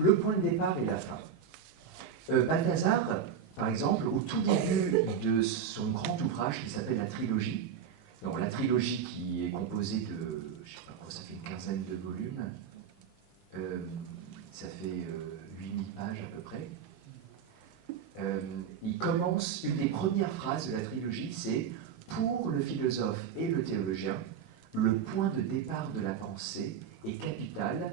le point de départ et la fin. Balthazar, par exemple, au tout début de son grand ouvrage qui s'appelle la Trilogie, donc la trilogie qui est composée de, je ne sais pas quoi, ça fait une quinzaine de volumes, ça fait 8000 pages à peu près. Il commence, une des premières phrases de la trilogie, c'est « Pour le philosophe et le théologien, le point de départ de la pensée est capital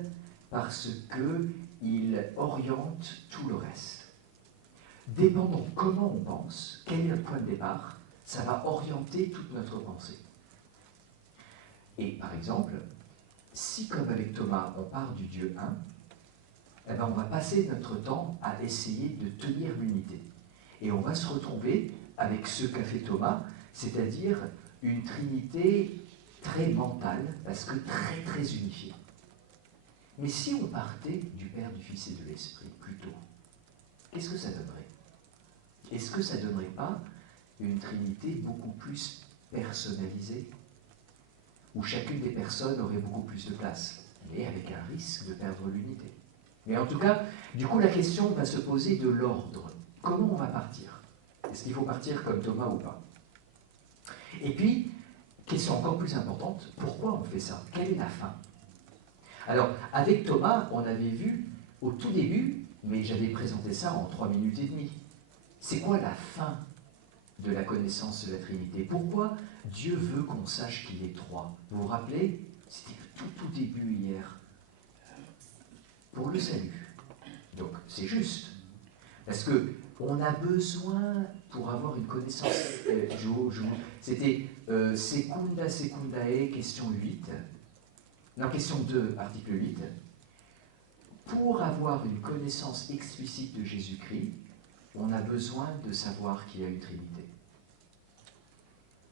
parce qu'il oriente tout le reste. Dépendant comment on pense, quel est le point de départ, ça va orienter toute notre pensée. » Et par exemple, si comme avec Thomas, on part du Dieu un, eh ben on va passer notre temps à essayer de tenir l'unité. Et on va se retrouver avec ce qu'a fait Thomas, c'est-à-dire une trinité très mentale, parce que très très unifiée. Mais si on partait du Père, du Fils et de l'Esprit, plutôt, qu'est-ce que ça donnerait? Est-ce que ça ne donnerait pas une trinité beaucoup plus personnalisée, où chacune des personnes aurait beaucoup plus de place, mais avec un risque de perdre l'unité? Mais en tout cas, du coup, la question va se poser de l'ordre. Comment on va partir? Est-ce qu'il faut partir comme Thomas ou pas? Et puis, question encore plus importante, pourquoi on fait ça? Quelle est la fin? Alors, avec Thomas, on avait vu au tout début, mais j'avais présenté ça en 3 minutes et demie. C'est quoi la fin de la connaissance de la Trinité? Pourquoi Dieu veut qu'on sache qu'il est trois? Vous vous rappelez? C'était le tout début hier. Pour le salut. Donc, c'est juste. Parce qu'on a besoin, pour avoir une connaissance, c'était secundae, question 8, non, question 2, article 8, pour avoir une connaissance explicite de Jésus-Christ, on a besoin de savoir qu'il y a une Trinité.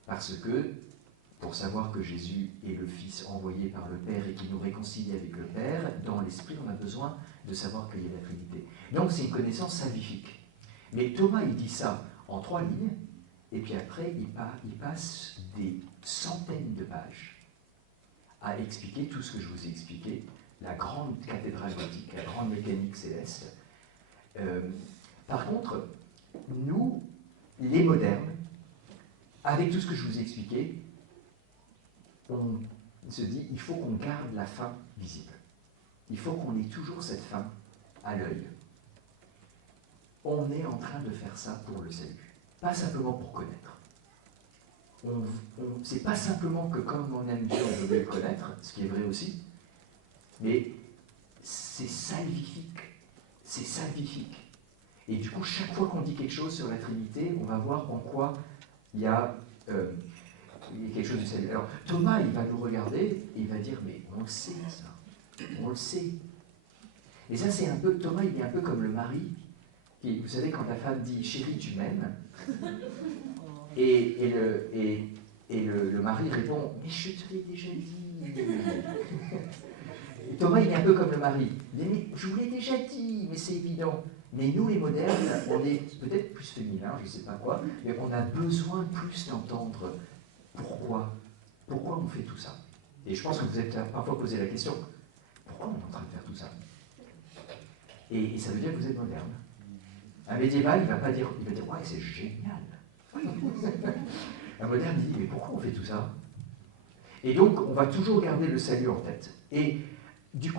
Parce que, pour savoir que Jésus est le Fils envoyé par le Père et qui nous réconcilie avec le Père, dans l'Esprit, on a besoin de savoir qu'il y a la Trinité. Donc c'est une connaissance salvifique. Mais Thomas, il dit ça en 3 lignes, et puis après, il passe des centaines de pages à expliquer tout ce que je vous ai expliqué, la grande cathédrale gothique, la grande mécanique céleste. Par contre, nous, les modernes, avec tout ce que je vous ai expliqué, on se dit, il faut qu'on garde la fin visible. Il faut qu'on ait toujours cette fin à l'œil. On est en train de faire ça pour le salut, pas simplement pour connaître. C'est pas simplement que comme on aime Dieu, on veut le connaître, ce qui est vrai aussi, mais c'est salvifique. C'est salvifique. Et du coup, chaque fois qu'on dit quelque chose sur la Trinité, on va voir en quoi il y a quelque chose de salut. Alors, Thomas, il va nous regarder et il va dire, mais on le sait, ça. On le sait. Et ça, c'est un peu, Thomas, il est un peu comme le mari. Et vous savez, quand la femme dit, chérie, tu m'aimes, et le mari répond, mais je te l'ai déjà dit. Et Thomas, il est un peu comme le mari. Il dit, mais je vous l'ai déjà dit, mais c'est évident. Mais nous, les modernes, on est peut-être plus féminins, je ne sais pas quoi, mais on a besoin plus d'entendre pourquoi on fait tout ça. Et je pense que vous êtes parfois posé la question, pourquoi on est en train de faire tout ça? Et ça veut dire que vous êtes moderne. Un médiéval, il va pas dire, il va dire, ouais, c'est génial. Un moderne, il dit, mais pourquoi on fait tout ça? Et donc, on va toujours garder le salut en tête. Et du coup,